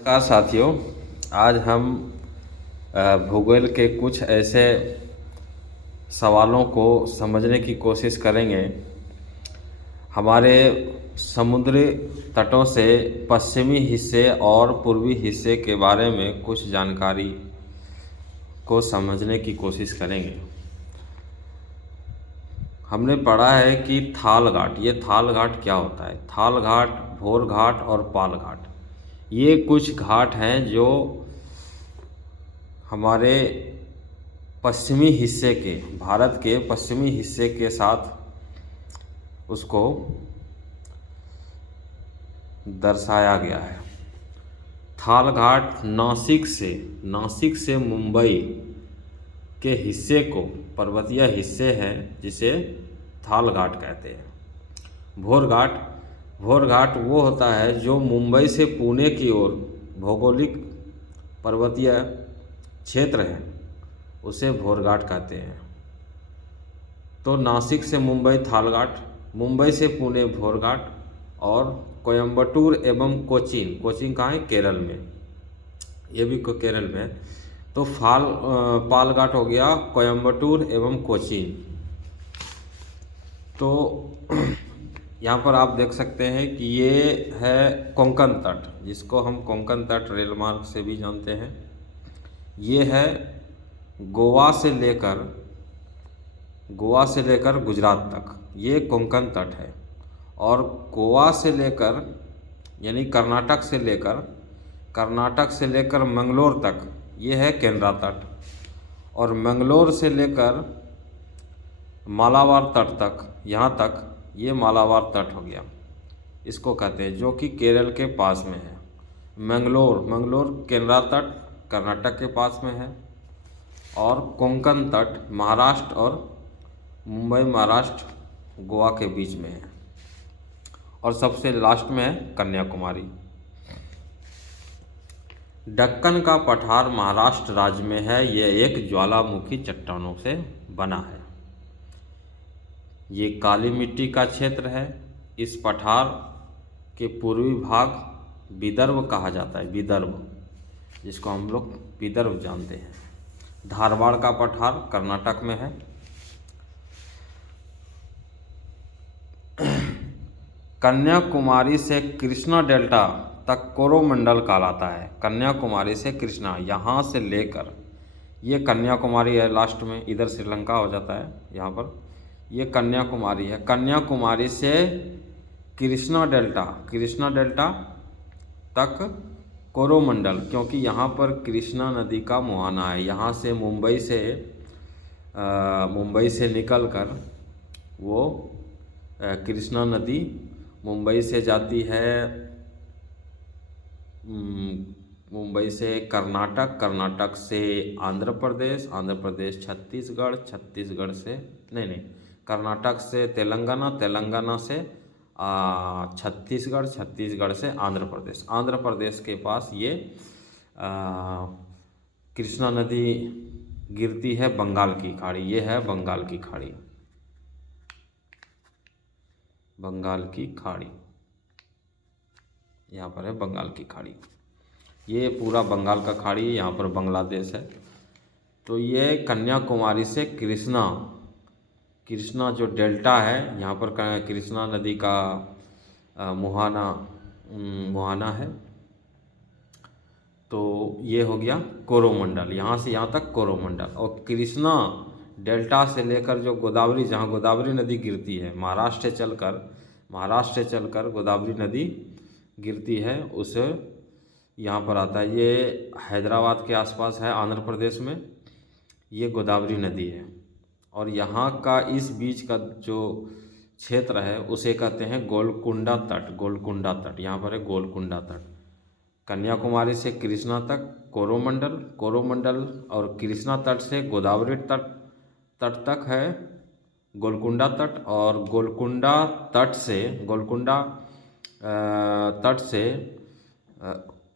नमस्कार साथियों। आज हम भूगोल के कुछ ऐसे सवालों को समझने की कोशिश करेंगे। हमारे समुद्री तटों से पश्चिमी हिस्से और पूर्वी हिस्से के बारे में कुछ जानकारी को समझने की कोशिश करेंगे। हमने पढ़ा है कि थाल घाट, ये थाल घाट क्या होता है? थाल घाट, भोर घाट और पाल घाट, ये कुछ घाट हैं जो हमारे पश्चिमी हिस्से के, भारत के पश्चिमी हिस्से के साथ उसको दर्शाया गया है। थाल घाट नासिक से मुंबई के हिस्से को, पर्वतीय हिस्से है जिसे थाल घाट कहते हैं। भोर घाट वो होता है जो मुंबई से पुणे की ओर भौगोलिक पर्वतीय क्षेत्र है, उसे भोर घाट कहते हैं। तो नासिक से मुंबई थाल घाट, मुंबई से पुणे भोर घाट, और कोयम्बटूर एवं कोचीन, कोचीन कहाँ है? केरल में, ये भी केरल में है। तो पाल घाट हो गया कोयम्बटूर एवं कोचीन। तो यहाँ पर आप देख सकते हैं कि ये है कोंकण तट, जिसको हम कोंकण तट रेल मार्ग से भी जानते हैं। ये है गोवा से लेकर गुजरात तक, ये कोंकण तट है। और गोवा से लेकर, यानी कर्नाटक से लेकर मंगलोर तक, ये है केंद्रा तट। और मंगलोर से लेकर मालाबार तट तक, यहाँ तक, ये मालाबार तट हो गया, इसको कहते हैं, जो कि केरल के पास में है। मंगलोर केंद्रा तट कर्नाटक के पास में है, और कोंकण तट महाराष्ट्र और मुंबई महाराष्ट्र गोवा के बीच में है। और सबसे लास्ट में है कन्याकुमारी। दक्कन का पठार महाराष्ट्र राज्य में है। यह एक ज्वालामुखी चट्टानों से बना है। ये काली मिट्टी का क्षेत्र है। इस पठार के पूर्वी भाग विदर्भ कहा जाता है, विदर्भ, जिसको हम लोग विदर्भ जानते हैं। धारवाड़ का पठार कर्नाटक में है। कन्याकुमारी से कृष्णा डेल्टा तक कोरोमंडल कहलाता है। कन्याकुमारी से कृष्णा, यहाँ से लेकर, ये कन्याकुमारी है लास्ट में, इधर श्रीलंका हो जाता है यहाँ पर, ये कन्याकुमारी है। कन्याकुमारी से कृष्णा डेल्टा तक कोरोमंडल, क्योंकि यहाँ पर कृष्णा नदी का मुहाना है। यहाँ से मुंबई से निकलकर वो कृष्णा नदी मुंबई से जाती है, मुंबई से कर्नाटक से आंध्र प्रदेश छत्तीसगढ़ से नहीं, कर्नाटक से तेलंगाना से छत्तीसगढ़ से आंध्र प्रदेश के पास ये कृष्णा नदी गिरती है बंगाल की खाड़ी। ये है बंगाल की खाड़ी, यहाँ पर है बंगाल की खाड़ी। ये पूरा बंगाल का खाड़ी है, यहाँ पर बांग्लादेश है। तो ये कन्याकुमारी से कृष्णा जो डेल्टा है, यहाँ पर कृष्णा नदी का मुहाना है। तो ये हो गया कोरोमंडल, यहाँ से यहाँ तक कोरोमंडल। और कृष्णा डेल्टा से लेकर जो गोदावरी, जहाँ गोदावरी नदी गिरती है, महाराष्ट्र से चलकर गोदावरी नदी गिरती है, उसे यहाँ पर आता है। ये हैदराबाद के आसपास है, आंध्र प्रदेश में, ये गोदावरी नदी है। और यहाँ का इस बीच का जो क्षेत्र है उसे कहते हैं गोलकुंडा तट। यहाँ पर है गोलकुंडा तट। कन्याकुमारी से कृष्णा तक कोरोमंडल, और कृष्णा तट से गोदावरी तट तक है गोलकुंडा तट। और गोलकुंडा तट से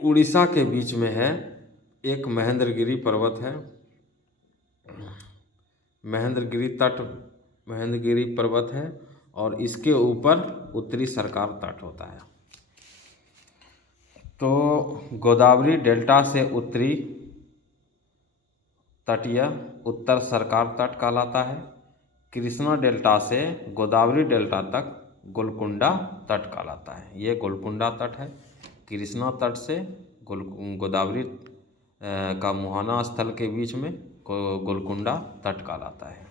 उड़ीसा के बीच में है एक महेंद्रगिरी पर्वत है। महेंद्रगिरी पर्वत है, और इसके ऊपर उत्तरी सरकार तट होता है। तो गोदावरी डेल्टा से उत्तरी तटीय उत्तर सरकार तट कहलाता है। कृष्णा डेल्टा से गोदावरी डेल्टा तक गोलकुंडा तट कहलाता है। ये गोलकुंडा तट है। कृष्णा तट से गोदावरी का मुहाना स्थल के बीच में गोलकुंडा तट कहलाता है।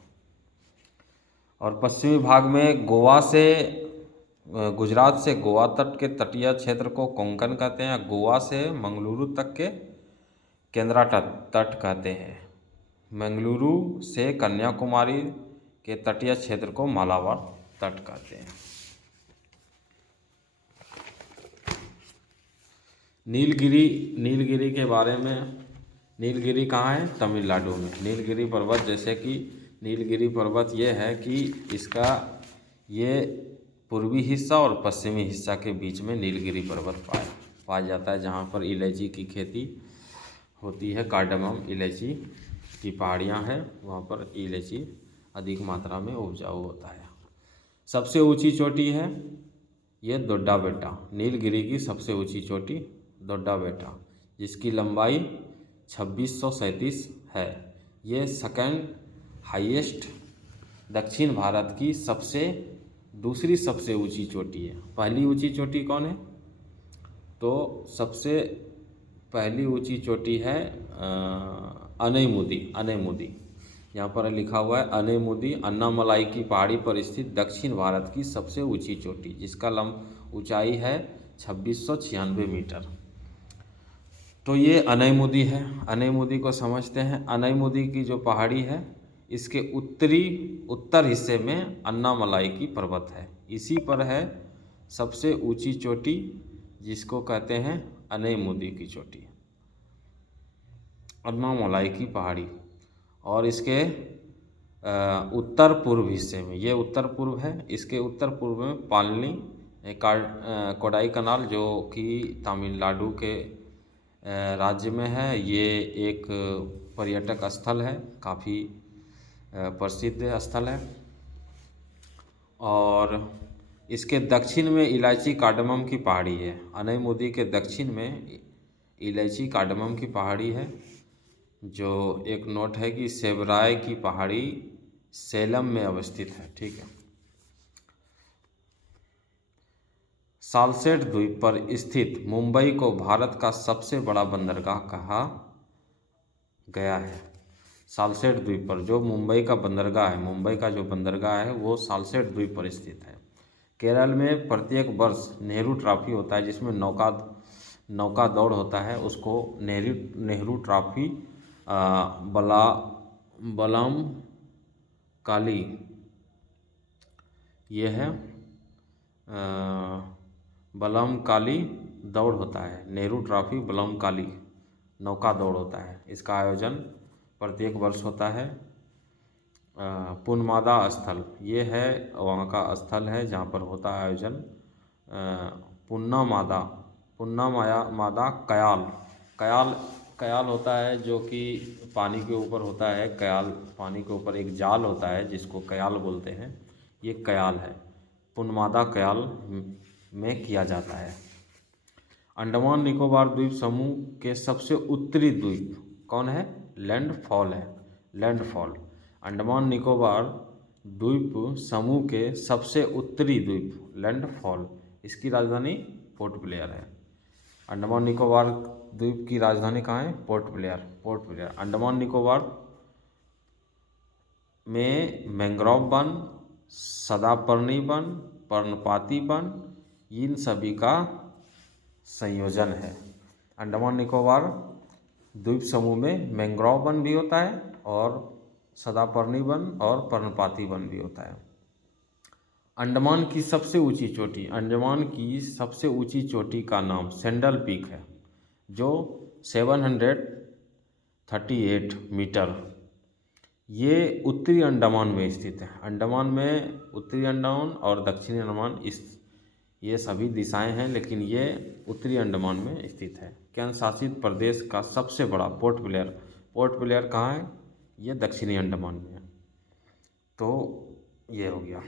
और पश्चिमी भाग में गोवा से गुजरात से गोवा तट के तटीय क्षेत्र को कोंकण कहते हैं। गोवा से मंगलुरु तक के केंद्रा तट कहते हैं। मंगलुरु से कन्याकुमारी के तटीय क्षेत्र को मालाबार तट कहते हैं। नीलगिरी के बारे में, नीलगिरी कहाँ है? तमिलनाडु में। नीलगिरी पर्वत, जैसे कि नीलगिरी पर्वत ये है कि इसका ये पूर्वी हिस्सा और पश्चिमी हिस्सा के बीच में नीलगिरी पर्वत पाया जाता है, जहाँ पर इलायची की खेती होती है। कार्डामम इलायची की पहाड़ियाँ हैं, वहाँ पर इलायची अधिक मात्रा में उपजाऊ होता है। सबसे ऊंची चोटी है ये दोड्डा बेटा। नीलगिरी की सबसे ऊंची चोटी दोड्डा बेटा, जिसकी लंबाई 2637 है। ये सेकंड हाईएस्ट दक्षिण भारत की दूसरी सबसे ऊंची चोटी है। पहली ऊंची चोटी कौन है? तो सबसे पहली ऊंची चोटी है अनैमुदी। यहाँ पर लिखा हुआ है अनैमुदी, अन्नामलाई की पहाड़ी पर स्थित दक्षिण भारत की सबसे ऊंची चोटी, जिसका ऊंचाई है 2696 मीटर। तो ये अनैमुदी है। अनैमुदी को समझते हैं। अनैमुदी की जो पहाड़ी है, इसके उत्तर हिस्से में अन्नामलाई की पर्वत है। इसी पर है सबसे ऊंची चोटी, जिसको कहते हैं अनैमुदी की चोटी, अन्नामलाई की पहाड़ी। और इसके उत्तर पूर्व हिस्से में, ये उत्तर पूर्व है, इसके उत्तर पूर्व में पालनी कोडाईकनाल, जो कि तमिलनाडु के राज्य में है, ये एक पर्यटक स्थल है, काफ़ी प्रसिद्ध स्थल है। और इसके दक्षिण में इलायची कार्डामम की पहाड़ी है। अनैमुदी के दक्षिण में इलायची कार्डामम की पहाड़ी है, जो एक नोट है कि सेबराय की पहाड़ी सेलम में अवस्थित है। ठीक है। सालसेट द्वीप पर स्थित मुंबई को भारत का सबसे बड़ा बंदरगाह कहा गया है। सालसेट द्वीप पर जो मुंबई का बंदरगाह है, मुंबई का जो बंदरगाह है वो सालसेट द्वीप पर स्थित है। केरल में प्रत्येक वर्ष नेहरू ट्रॉफी होता है, जिसमें नौका दौड़ होता है, उसको नेहरू ट्रॉफी बलम काली, ये है बलम काली दौड़ होता है। नेहरू ट्रॉफी बलम काली नौका दौड़ होता है। इसका आयोजन प्रत्येक वर्ष होता है। पुनमादा स्थल, ये है वहाँ का स्थल है जहाँ पर होता है आयोजन। पुन्नामादा कयाल होता है, जो कि पानी के ऊपर होता है। कयाल पानी के ऊपर एक जाल होता है, जिसको कयाल बोलते हैं। ये कयाल है, पुनमादा कयाल में किया जाता है। अंडमान निकोबार द्वीप समूह के सबसे उत्तरी द्वीप कौन है? लैंडफॉल है। लैंडफॉल अंडमान निकोबार द्वीप समूह के सबसे उत्तरी द्वीप लैंडफॉल, इसकी राजधानी पोर्ट ब्लेयर है। अंडमान निकोबार द्वीप की राजधानी कहाँ है? Port Blair. अंडमान निकोबार में मैंग्रोव वन, सदापर्णी वन, पर्णपाती वन, इन सभी का संयोजन है। अंडमान निकोबार द्वीप समूह में मैंग्रोव वन भी होता है और सदापर्णी वन और पर्णपाती वन भी होता है। अंडमान की सबसे ऊंची चोटी, अंडमान की सबसे ऊंची चोटी का नाम सैंडल पीक है, जो 738 मीटर, ये उत्तरी अंडमान में स्थित है। अंडमान में उत्तरी अंडमान और दक्षिणी अंडमान ये सभी दिशाएं हैं, लेकिन ये उत्तरी अंडमान में स्थित है। केंद्र शासित प्रदेश का सबसे बड़ा पोर्ट ब्लेयर कहाँ है? ये दक्षिणी अंडमान में है। तो ये हो गया।